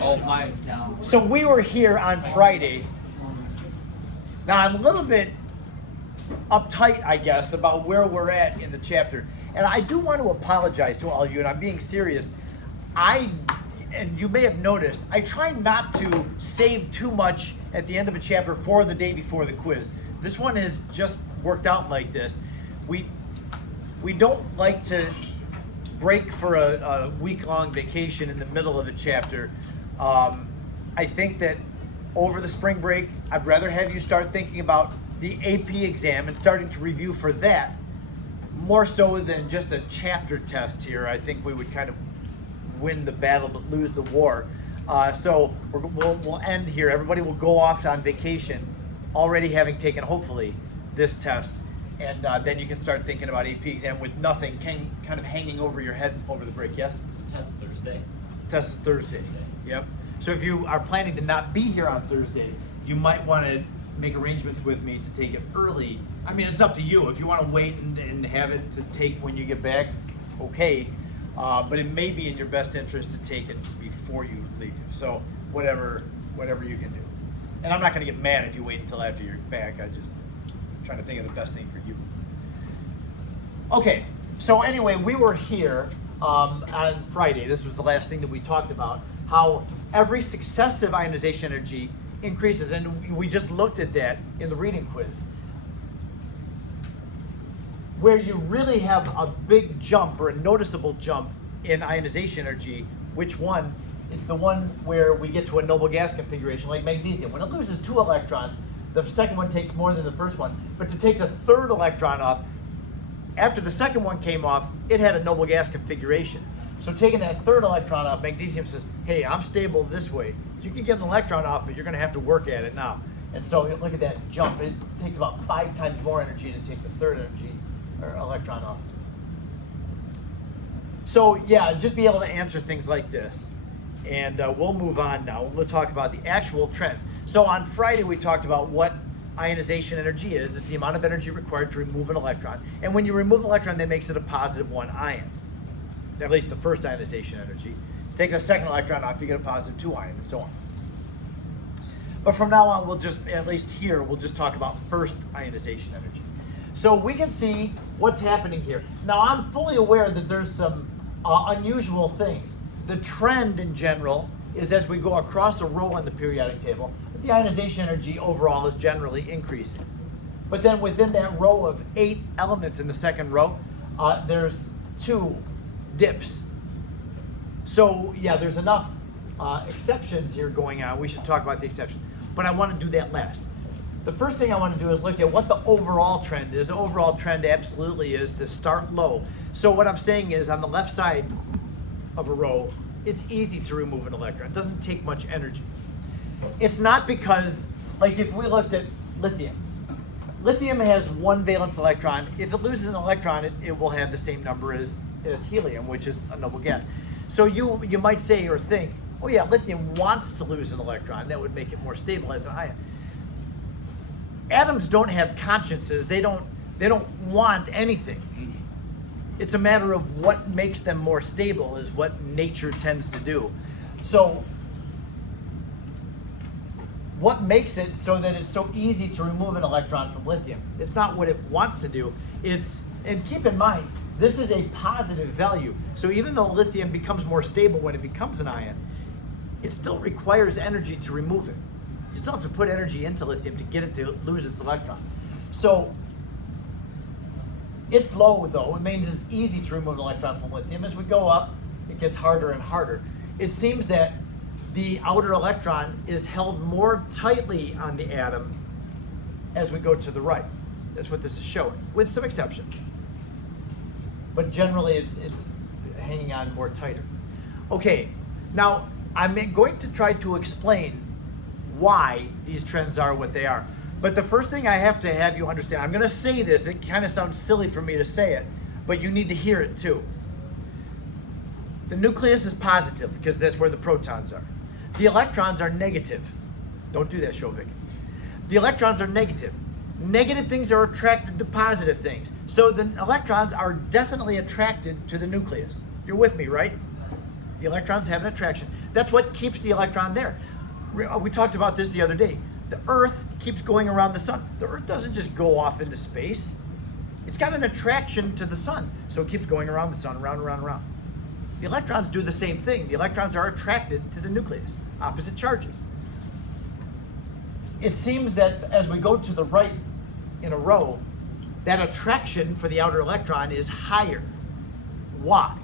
Oh my. So we were here on Friday. Now I'm a little bit uptight, I guess, about where we're at in the chapter. And I do want to apologize to all of you, and I'm being serious. And you may have noticed, I try not to save too much at the end of a chapter for the day before the quiz. This one has just worked out like this. We don't like to break for a week-long vacation in the middle of a chapter. I think that over the spring break, I'd rather have you start thinking about the AP exam and starting to review for that, more so than just a chapter test here. I think we would kind of win the battle but lose the war. So we'll end here. Everybody will go off on vacation already having taken, hopefully, this test. And then you can start thinking about AP exam with nothing kind of hanging over your head over the break. Yes? Test Thursday. Test is Thursday. Yep. So if you are planning to not be here on Thursday, you might want to make arrangements with me to take it early. I mean, it's up to you. If you want to wait and have it to take when you get back, okay. But it may be in your best interest to take it before you leave. So whatever you can do. And I'm not going to get mad if you wait until after you're back. I just trying to think of the best thing for you. Okay, so anyway, we were here on Friday. This was the last thing that we talked about, how every successive ionization energy increases, and we just looked at that in the reading quiz. Where you really have a big jump or a noticeable jump in ionization energy, which one? It's the one where we get to a noble gas configuration like magnesium. When it loses 2 electrons, the second one takes more than the first one. But to take the third electron off, after the second one came off, it had a noble gas configuration. So taking that third electron off, magnesium says, hey, I'm stable this way. You can get an electron off, but you're going to have to work at it now. And so look at that jump. It takes about 5 times more energy to take the third energy or electron off. So yeah, just be able to answer things like this. And we'll move on now. We'll talk about the actual trend. So on Friday, we talked about what ionization energy is. It's the amount of energy required to remove an electron. And when you remove an electron, that makes it a positive 1 ion. At least the first ionization energy. Take the second electron off, you get a positive 2 ion, and so on. But from now on, we'll just, at least here, we'll just talk about first ionization energy. So we can see what's happening here. Now, I'm fully aware that there's some unusual things. The trend in general is as we go across a row on the periodic table, the ionization energy overall is generally increasing. But then within that row of 8 elements in the second row, there's 2 dips. So yeah, there's enough exceptions here going on. We should talk about the exceptions, but I want to do that last. The first thing I want to do is look at what the overall trend is. The overall trend absolutely is to start low. So what I'm saying is on the left side of a row, it's easy to remove an electron. It doesn't take much energy. It's not because, like if we looked at lithium, lithium has 1 valence electron. If it loses an electron, it will have the same number as helium, which is a noble gas. So you might say or think, oh yeah, lithium wants to lose an electron. That would make it more stable as an ion. Atoms don't have consciences. They don't want anything. It's a matter of what makes them more stable is what nature tends to do. So what makes it so that it's so easy to remove an electron from lithium? It's not what it wants to do. And keep in mind, this is a positive value. So even though lithium becomes more stable when it becomes an ion, it still requires energy to remove it. You still have to put energy into lithium to get it to lose its electron. So it's low though. It means it's easy to remove an electron from lithium. As we go up, it gets harder and harder. It seems that the outer electron is held more tightly on the atom as we go to the right. That's what this is showing, with some exceptions. But generally it's hanging on more tighter. Okay, now I'm going to try to explain why these trends are what they are. But the first thing I have to have you understand, I'm gonna say this, it kind of sounds silly for me to say it, but you need to hear it too. The nucleus is positive because that's where the protons are. The electrons are negative. Don't do that, Shovik. The electrons are negative. Negative things are attracted to positive things. So the electrons are definitely attracted to the nucleus. You're with me, right? The electrons have an attraction. That's what keeps the electron there. We talked about this the other day. The Earth keeps going around the sun. The Earth doesn't just go off into space. It's got an attraction to the sun, so it keeps going around the sun, around, around, around. The electrons do the same thing. The electrons are attracted to the nucleus, opposite charges. It seems that as we go to the right in a row, that attraction for the outer electron is higher. Why?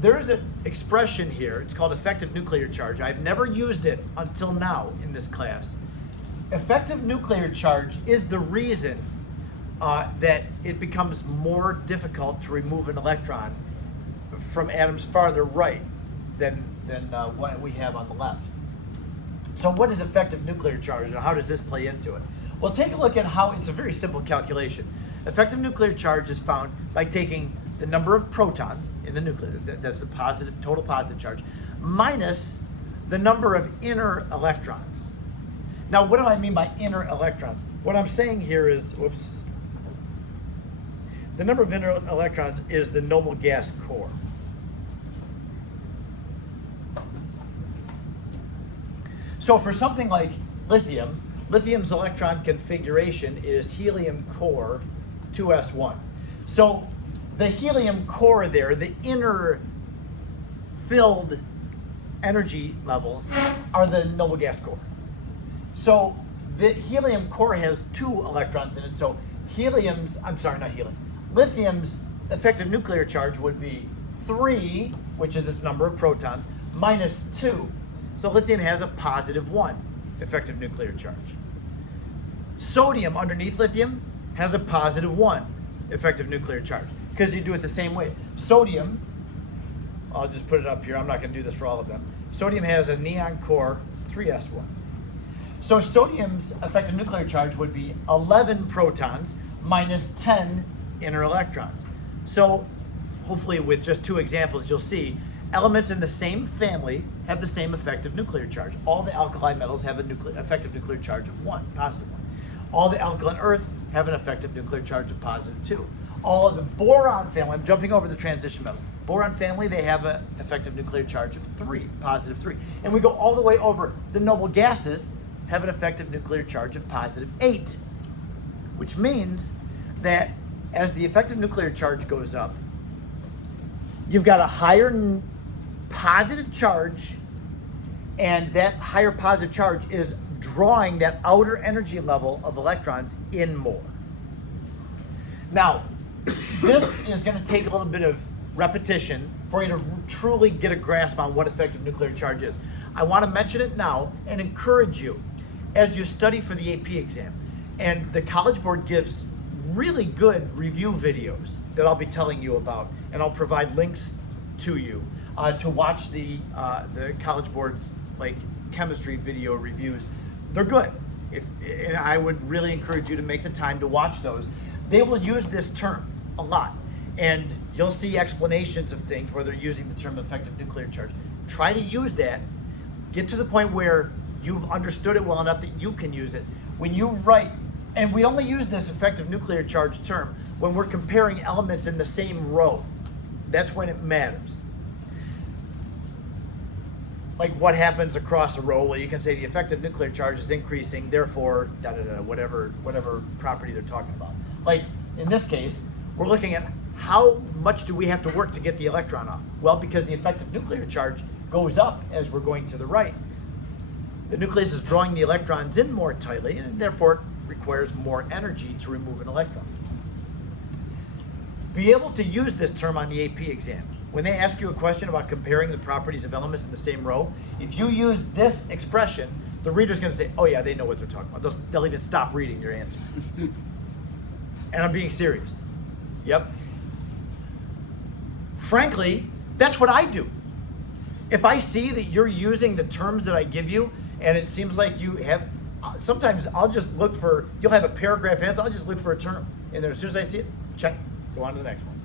There's an expression here. It's called effective nuclear charge. I've never used it until now in this class. Effective nuclear charge is the reason that it becomes more difficult to remove an electron from atoms farther right than what we have on the left. So what is effective nuclear charge and how does this play into it? Well, take a look at how it's a very simple calculation. Effective nuclear charge is found by taking the number of protons in the nucleus, that's the positive, total positive charge, minus the number of inner electrons. Now, what do I mean by inner electrons? What I'm saying here is, whoops, the number of inner electrons is the noble gas core. So for something like lithium, lithium's electron configuration is helium core 2s1. So the helium core there, the inner filled energy levels are the noble gas core. So the helium core has 2 electrons in it. So lithium's effective nuclear charge would be 3, which is its number of protons, minus 2. So lithium has a positive 1 effective nuclear charge. Sodium underneath lithium has a positive 1 effective nuclear charge because you do it the same way. Sodium, I'll just put it up here. I'm not going to do this for all of them. Sodium has a neon core 3s1. So sodium's effective nuclear charge would be 11 protons minus 10 inner electrons. So hopefully with just 2 examples, you'll see elements in the same family have the same effective nuclear charge. All the alkali metals have an effective nuclear charge of 1, positive 1. All the alkaline earth have an effective nuclear charge of positive 2. All of the boron family, I'm jumping over the transition metals. Boron family, they have an effective nuclear charge of 3, positive 3. And we go all the way over. The noble gases have an effective nuclear charge of positive 8, which means that as the effective nuclear charge goes up, you've got a higher positive charge, and that higher positive charge is drawing that outer energy level of electrons in more. Now, this is going to take a little bit of repetition for you to truly get a grasp on what effective nuclear charge is. I want to mention it now and encourage you as you study for the AP exam. And the College Board gives really good review videos that I'll be telling you about, and I'll provide links to you to watch the College Board's like chemistry video reviews. They're good. And I would really encourage you to make the time to watch those. They will use this term a lot, and you'll see explanations of things where they're using the term effective nuclear charge. Try to use that. Get to the point where you've understood it well enough that you can use it. When you write, and we only use this effective nuclear charge term when we're comparing elements in the same row. That's when it matters. Like what happens across a row? Well, you can say the effective nuclear charge is increasing, therefore, whatever property they're talking about. Like in this case, we're looking at how much do we have to work to get the electron off? Well, because the effective nuclear charge goes up as we're going to the right. The nucleus is drawing the electrons in more tightly, and therefore it requires more energy to remove an electron. Be able to use this term on the AP exam. When they ask you a question about comparing the properties of elements in the same row, if you use this expression, the reader's going to say, oh yeah, they know what they're talking about. They'll even stop reading your answer. And I'm being serious. Yep. Frankly, that's what I do. If I see that you're using the terms that I give you, and it seems like you have, sometimes I'll just look for, you'll have a paragraph answer, I'll just look for a term. And then as soon as I see it, check, go on to the next one.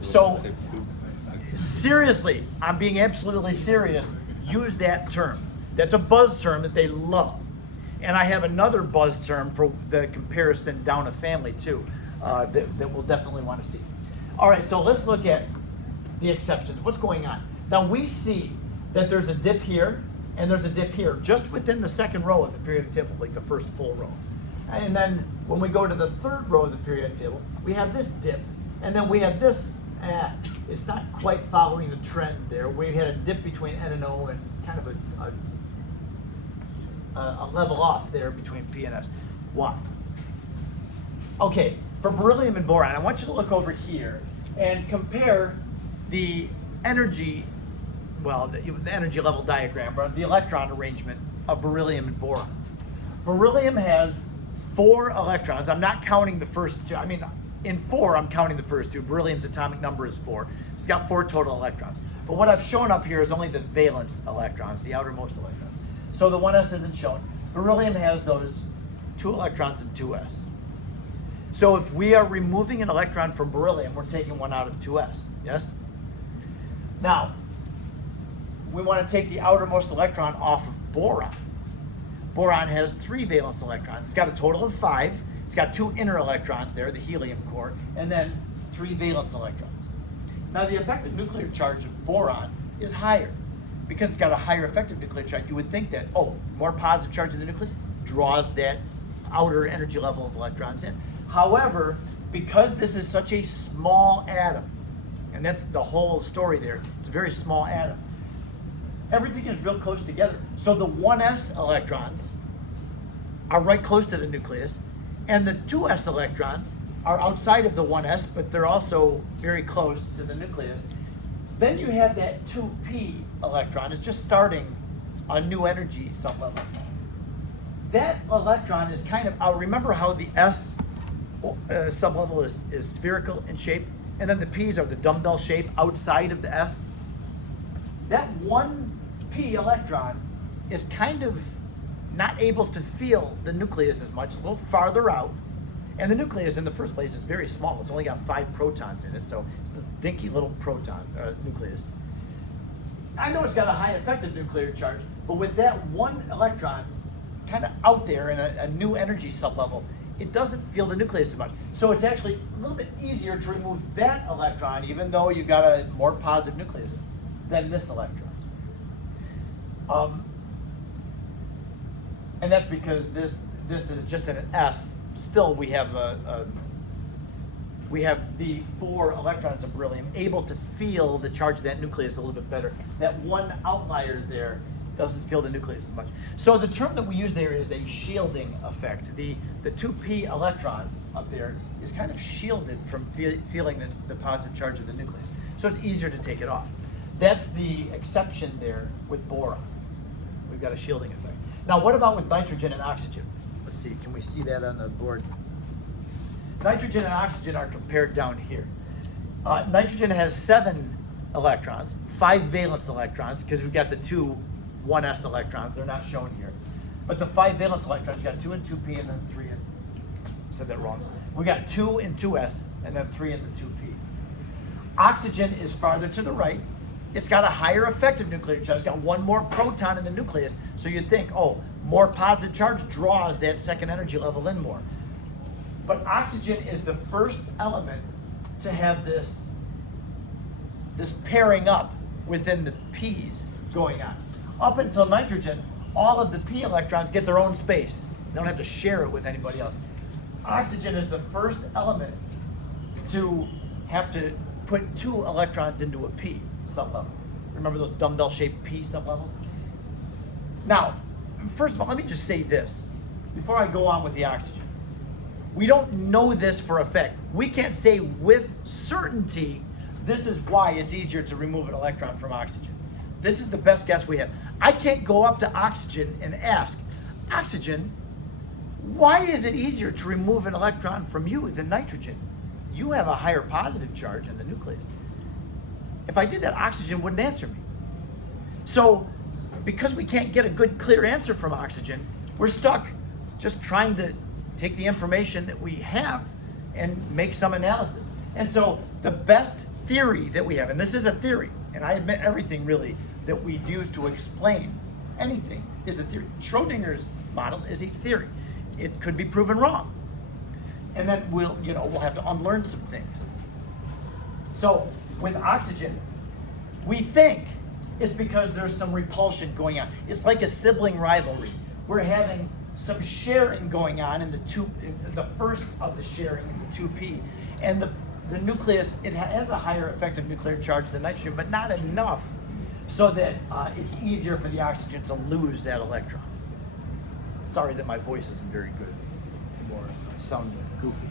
So, seriously, I'm being absolutely serious, use that term. That's a buzz term that they love. And I have another buzz term for the comparison down a family too, that we'll definitely want to see. All right, so let's look at the exceptions. What's going on? Now we see that there's a dip here and there's a dip here, just within the second row of the periodic table, like the first full row. And then when we go to the third row of the periodic table, we have this dip. And then we have this, it's not quite following the trend there. We had a dip between N and O and kind of a level off there between P and S. Why? Okay, for beryllium and boron, I want you to look over here and compare the energy, well, the energy level diagram, or the electron arrangement of beryllium and boron. Beryllium has 4 electrons. I'm not counting the first 2. I mean, in 4, I'm counting the first 2. Beryllium's atomic number is 4. It's got 4 total electrons. But what I've shown up here is only the valence electrons, the outermost electrons. So the 1s isn't shown. Beryllium has those 2 electrons and 2s. So if we are removing an electron from beryllium, we're taking one out of 2s, yes? Now, we want to take the outermost electron off of boron. Boron has 3 valence electrons. It's got a total of 5. It's got 2 inner electrons there, the helium core, and then 3 valence electrons. Now the effective nuclear charge of boron is higher. Because it's got a higher effective nuclear charge, you would think that, oh, more positive charge in the nucleus draws that outer energy level of electrons in. However, because this is such a small atom, and that's the whole story there, it's a very small atom, everything is real close together. So the 1s electrons are right close to the nucleus, and the 2s electrons are outside of the 1s, but they're also very close to the nucleus. Then you have that 2p electron. It's just starting a new energy sublevel. That electron is kind of, remember how the s sublevel is spherical in shape, and then the p's are the dumbbell shape outside of the s? That 1p electron is kind of not able to feel the nucleus as much, a little farther out. And the nucleus in the first place is very small. It's only got 5 protons in it, so it's this dinky little proton nucleus. I know it's got a high effective nuclear charge, but with that 1 electron kind of out there in a new energy sublevel, it doesn't feel the nucleus as much. So it's actually a little bit easier to remove that electron, even though you've got a more positive nucleus, than this electron. And that's because this is just an S. Still, we have the 4 electrons of beryllium able to feel the charge of that nucleus a little bit better. That 1 outlier there doesn't feel the nucleus as much. So the term that we use there is a shielding effect. The 2p electron up there is kind of shielded from feeling the positive charge of the nucleus. So it's easier to take it off. That's the exception there with boron. We've got a shielding effect. Now what about with nitrogen and oxygen? Let's see, can we see that on the board? Nitrogen and oxygen are compared down here. Nitrogen has 7 electrons, 5 valence electrons, because we've got the 2 1s electrons. They're not shown here. But the 5 valence electrons, you got 2 in 2p and then 3 in, said that wrong. We got 2 in 2s and then 3 in the 2p. Oxygen is farther to the right. It's got a higher effective nuclear charge. It's got 1 more proton in the nucleus. So you'd think, oh, more positive charge draws that second energy level in more. But oxygen is the first element to have this pairing up within the p's going on. Up until nitrogen, all of the p electrons get their own space. They don't have to share it with anybody else. Oxygen is the first element to have to put 2 electrons into a p sublevel. Remember those dumbbell-shaped p sublevels? Now, first of all, let me just say this before I go on with the oxygen. We don't know this for a fact. We can't say with certainty this is why it's easier to remove an electron from oxygen. This is the best guess we have. I can't go up to oxygen and ask, oxygen, why is it easier to remove an electron from you than nitrogen? You have a higher positive charge in the nucleus. If I did that, oxygen wouldn't answer me. So, because we can't get a good, clear answer from oxygen, we're stuck just trying to take the information that we have and make some analysis. And so, the best theory that we have, and this is a theory, and I admit everything really that we use to explain anything is a theory. Schrodinger's model is a theory. It could be proven wrong. And then we'll have to unlearn some things. So with oxygen, we think it's because there's some repulsion going on. It's like a sibling rivalry. We're having some sharing going on in the first of the sharing in the 2p. And the nucleus, it has a higher effective nuclear charge than nitrogen, but not enough so that it's easier for the oxygen to lose that electron. Sorry that my voice isn't very good, more sound goofy.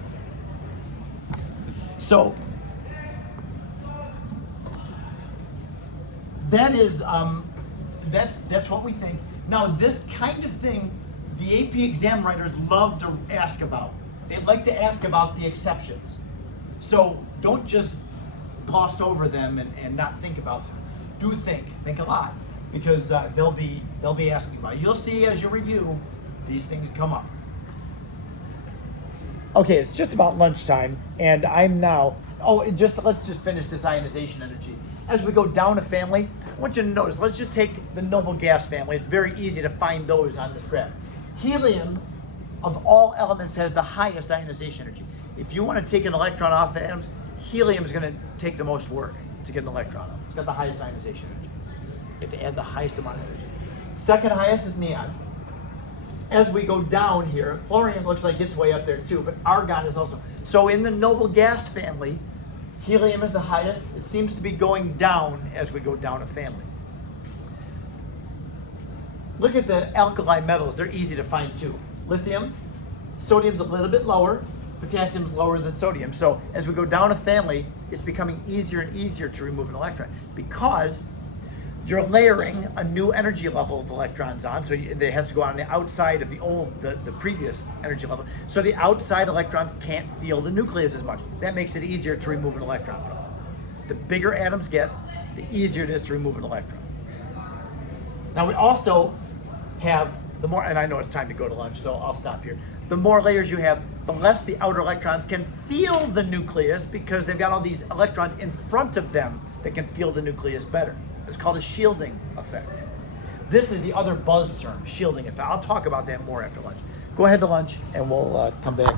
So that is that's what we think. Now this kind of thing, the AP exam writers love to ask about. They like to ask about the exceptions. So don't just gloss over them and not think about them. Do think a lot, because they'll be asking about it. You'll see as you review, these things come up. Okay, it's just about lunchtime, and I'm now. Let's just finish this ionization energy. As we go down a family, I want you to notice. Let's just take the noble gas family. It's very easy to find those on this graph. Helium, of all elements, has the highest ionization energy. If you want to take an electron off the atoms, helium is going to take the most work to get an electron off. It's got the highest ionization energy. You have to add the highest amount of energy. Second highest is neon. As we go down here, fluorine looks like it's way up there too, but argon is also. So in the noble gas family, helium is the highest. It seems to be going down as we go down a family. Look at the alkali metals. They're easy to find too. Lithium, sodium's a little bit lower, potassium's lower than sodium. So as we go down a family, it's becoming easier and easier to remove an electron because you're layering a new energy level of electrons on, so it has to go on the outside of the previous energy level. So the outside electrons can't feel the nucleus as much. That makes it easier to remove an electron from. The bigger atoms get, the easier it is to remove an electron. Now we also have the more, and I know it's time to go to lunch, so I'll stop here. The more layers you have, the less the outer electrons can feel the nucleus because they've got all these electrons in front of them that can feel the nucleus better. It's called a shielding effect. This is the other buzz term, shielding effect. I'll talk about that more after lunch. Go ahead to lunch and we'll come back.